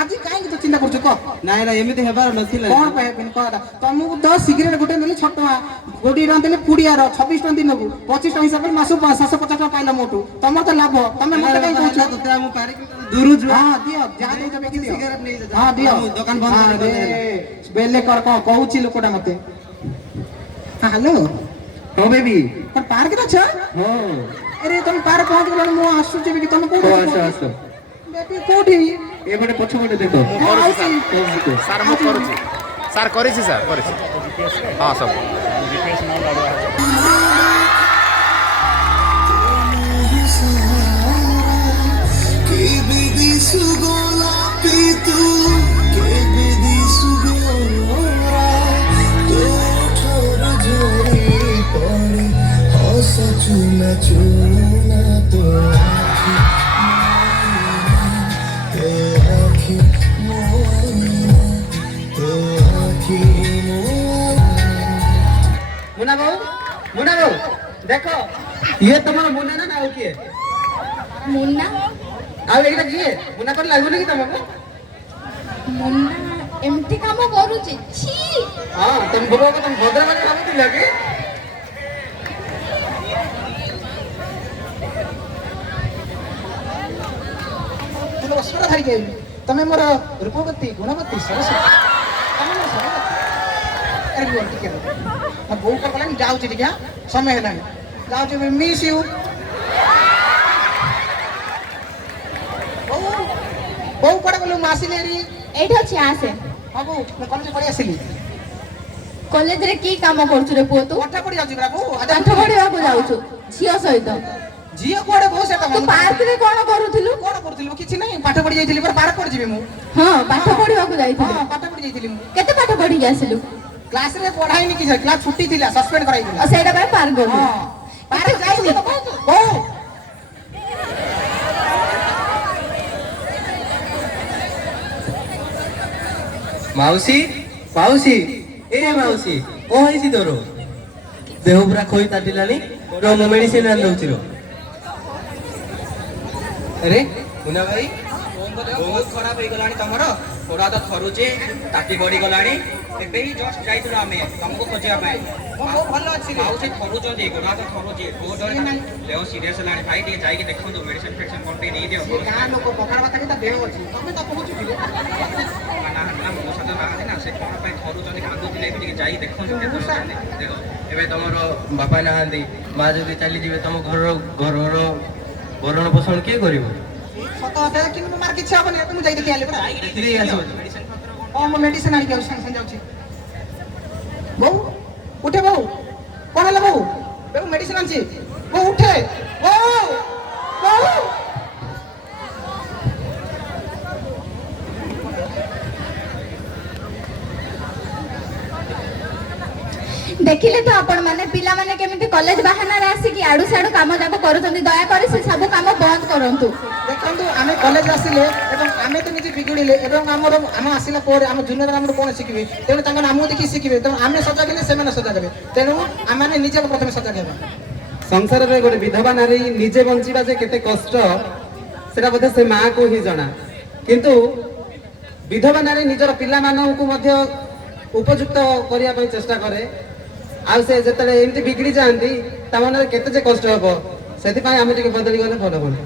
ଆଜି କାହିଁକି ତୁ ଚିନ୍ତା କରୁଛୁ କହ? ନାଇଁ ନାଇଁ ଏମିତି ହେବାର ନଥିଲା। କଣ ପାଇଁ ହେବନି କହଟା? ତମକୁ ତ ସିଗାରେଟ ଗୋଟେ ନେଲି 6 ଟଙ୍କା, 20 ଟଙ୍କା ଦେଲେ ପୁଡ଼ିଆର 26 ଟଙ୍କା ଦିନକୁ 25 ଟଙ୍କା ହିସାବରେ ମାସକୁ 750 ଟଙ୍କା ପାଇଲା ମୋଠୁ। ତମର ତ ଲାଭ, ତମେ ମତେ କାହିଁ କହୁଛ? ତତେ ମୁଁ ପାରିକି ଦୂରୁ ଯା। ହଁ ଦିଅ, ଯାହା ଦଉଛ ବିକି ଦିଅ। ସିଗାରେଟ ନେଇ ଯା। ହଁ ଦିଅ, ଦୋକାନ ବନ୍ଦ କରି ବେଲେ କର କଣ କହୁଛି ଲୋକଟା ମତେ। ହ୍ୟାଲୋ ହଁ ବେବି। କଣ ପାର୍କରେ ଅଛ? ହଁ ଆରେ ତମେ ପାର୍କ ପହଞ୍ଚି ଗଲଣି, ମୁଁ ଆସୁଛି ବି। ତମେ କୋଉଠି ଆସ ଆସ। ବେବି? କୋଉଠି? ଏପଟେ ପଛପଟେ ଦେଖ। ସାର୍ ମୁଁ କରୁଛି। ସାର୍ କରିଛି ସାର୍ କରିଛି। ହଁ ସବୁ चूना चूना तो आखी मुन्ना बाबू देखो, ये तुम्हारा मुन्ना ना ना किए मुन्ना ଆଉ ଏଇଟା କିଏ? ମୁନ୍ନା କଣ ଲାଗୁନି କି ତମକୁ? मुन्ना एमती काम करूची छी। ହଁ ତମ ବୋଉକୁ ତମ ଭଦ୍ରମାନେ ଭାବୁଥିଲ କି? ଅସୁର ଧରିକି ଆଇଲି। ତମେ ମୋର ରୂପବତୀ, ଗୁଣବତୀ, ସରସ୍ୱତୀ, ତମେ ମୋର ସରସ୍ୱତୀ। ଆରେ ରୁହ ଟିକେ ରୁହ। ମୋ ବୋଉ କଣ କଲାଣି? ଯାଉଛି ଟିକେ, ସମୟ ହେଲାଣି, ଯାଉଛି। Miss you. ବୋଉ ବୋଉ କୁଆଡ଼େ ଗଲୁ? ମୁଁ ଆସିଲି ଏରି। ଏଇଠି ଅଛି ଆସେ। ହଁ ବୋଉ, ମୁଁ କଲେଜ ପଳେଇ ଆସିଲି। କଲେଜ ରେ କି କାମ କରୁଛୁ ରେ ପୁଅ ତୁ? ପାଠ ପଢି ଯାଉଛି ପରା ବୋଉ। ପାଠ ପଢିବାକୁ ଯାଉଛୁ ଝିଅ ସହିତ? ଝିଅ କୁଆଡ଼େ ବୋଉ? ସେଟା ତୁ ପାର୍କ ରେ କଣ କରୁଥିଲୁ? କଣ କରୁଥିଲୁ? କିଛି ନାହିଁ, ପାଠ ପଢି ଯାଇଥିଲି ପରା। ପାର୍କ କୁଆଡ଼େ ଯିବି ମୁଁ? ହଁ ପାଠ ପଢିବାକୁ ଯାଇଥିଲୁ। ହଁ ପାଠ ପଢି ଯାଇଥିଲି ମୁଁ। କେତେ ପାଠ ପଢିକି ଆସିଲୁ? କ୍ଲାସରେ ପଢାଇନି କିଛି, କ୍ଲାସ ଛୁଟି ଥିଲା, ସସ୍ପେଣ୍ଡ କରାଇଥିଲା। ଆଉ ସେଇଟା ପାଇଁ ପାର୍କ ଗଲୁ? ହଁ ପାର୍କ ଯାଇନି ବୋଉ। ମାଉସୀ ମାଉସୀ ଏ ମାଉସୀ କଣ ହେଇଛି ତୋର? ଦେହ ପୁରା ଖୋଇ ତାଟିଲାଣି। ମୁଁ ମେଡିସିନ ଆଣି ଦଉଛି ର। ଆରେ ମୁନା ଭାଇ, ବହୁତ ଖରାପ ହେଇଗଲାଣି ତମର। ଗୋଡ ହାତ ଥରୁଛି, ତାତି ଗଡି ଗଲାଣି। ଏବେ ହିଁ ଜଷ୍ଟ ଯାଇଥିଲୁ ଆମେ ତମକୁ ଖୋଜିବା ପାଇଁ। ଭଲ ଅଛି। ମାଉସୀ ଥରୁଛନ୍ତି, ଗୋଡ ହାତ ଥରୁଛି, ବହୁତ ଦେହ ସିରିୟସ ହେଲାଣି। ଭାଇ ଟିକେ ଯାଇକି ଦେଖନ୍ତୁ, ମେଡିସିନ ଫେଡିସିନ କଣ ଟିକେ ନେଇଦିଅ। ଗାଁ ଲୋକ ପଖାଳ ଭାତ ତା ଦେହ ଅଛି, ତମେ ତ କହୁଛୁ ମୋ ସହିତ ନାହାନ୍ତି ନା, ସେ କଣ ପାଇଁ ଥରୁଛନ୍ତି, କାନ୍ଦୁଥିଲେ, ଟିକେ ଯାଇ ଦେଖନ୍ତୁ। ଦେଖ ଏବେ ତମର ବାପା ନାହାନ୍ତି, ମା ଯଦି ଚାଲିଯିବେ ତମ ଘରର ଭରଣ ପୋଷଣ କିଏ କରିବ? ସତ କଥା, କିନ୍ତୁ ମୋ ମାର କିଛି ହବନି। ମୁଁ ଯାଇ ଦେଖି ଆଇଲି ପରା। ହଁ ମୁଁ ମେଡିସିନ ଆଣିକି ଯାଉଛି, ସାଙ୍ଗେ ସାଙ୍ଗେ ଯାଉଛି। ବୋଉ ଉଠେ, ବୋଉ କଣ ହେଲା? ବୋଉ ବୋଉ ମେଡିସିନ ଆଣିଛି। ବୋଉ ଉଠେ, ବୋଉ ବୋଉ। ଦେଖିଲେ ତ ଆପଣ ମାନେ ପିଲାମାନେ କେମିତି କଲେଜ ବାହାନାରେ ଆସିକି ଆଡୁ ସାଡୁ କାମ ଯାକ କରୁଛନ୍ତି। ଦୟାକରି ସେ ସବୁ କାମ ବନ୍ଦ କରନ୍ତୁ। ଦେଖନ୍ତୁ, ଆମେ କଲେଜ ଆସିଲେ ଏବଂ ଆମେ ତ ନିଜେ ବିଗିଡ଼ିଲେ, ଏବଂ ଆମ ଆସିଲା ପରେ ଆମ ଜୁନିୟର ଆମର କଣ ଶିଖିବେ? ତେଣୁ ତାଙ୍କ ଆମକୁ ଦେଖି ଶିଖିବେ। ତେଣୁ ଆମେ ସଜାଗ ହେଲେ ସେମାନେ ସଜାଗ ହେବେ। ତେଣୁ ଆମେ ନିଜକୁ ପ୍ରଥମେ ସଜାଗ ହେବା। ସଂସାରରେ ଗୋଟେ ବିଧବା ନାରୀ ନିଜେ ବଞ୍ଚିବା ଯେ କେତେ କଷ୍ଟ, ସେଟା ବୋଧେ ସେ ମାଆକୁ ହିଁ ଜଣା। କିନ୍ତୁ ବିଧବା ନାରୀ ନିଜର ପିଲାମାନଙ୍କୁ ମଧ୍ୟ ଉପଯୁକ୍ତ କରିବା ପାଇଁ ଚେଷ୍ଟା କରେ। ଆଉ ସେ ଯେତେବେଳେ ଏମିତି ବିଗିଡ଼ି ଯାଆନ୍ତି, ତା ମନରେ କେତେ ଯେ କଷ୍ଟ ହବ। ସେଥିପାଇଁ ଆମେ ଟିକେ ବଦଳି ଗଲେ ଭଲ ହୁଅନ୍ତା।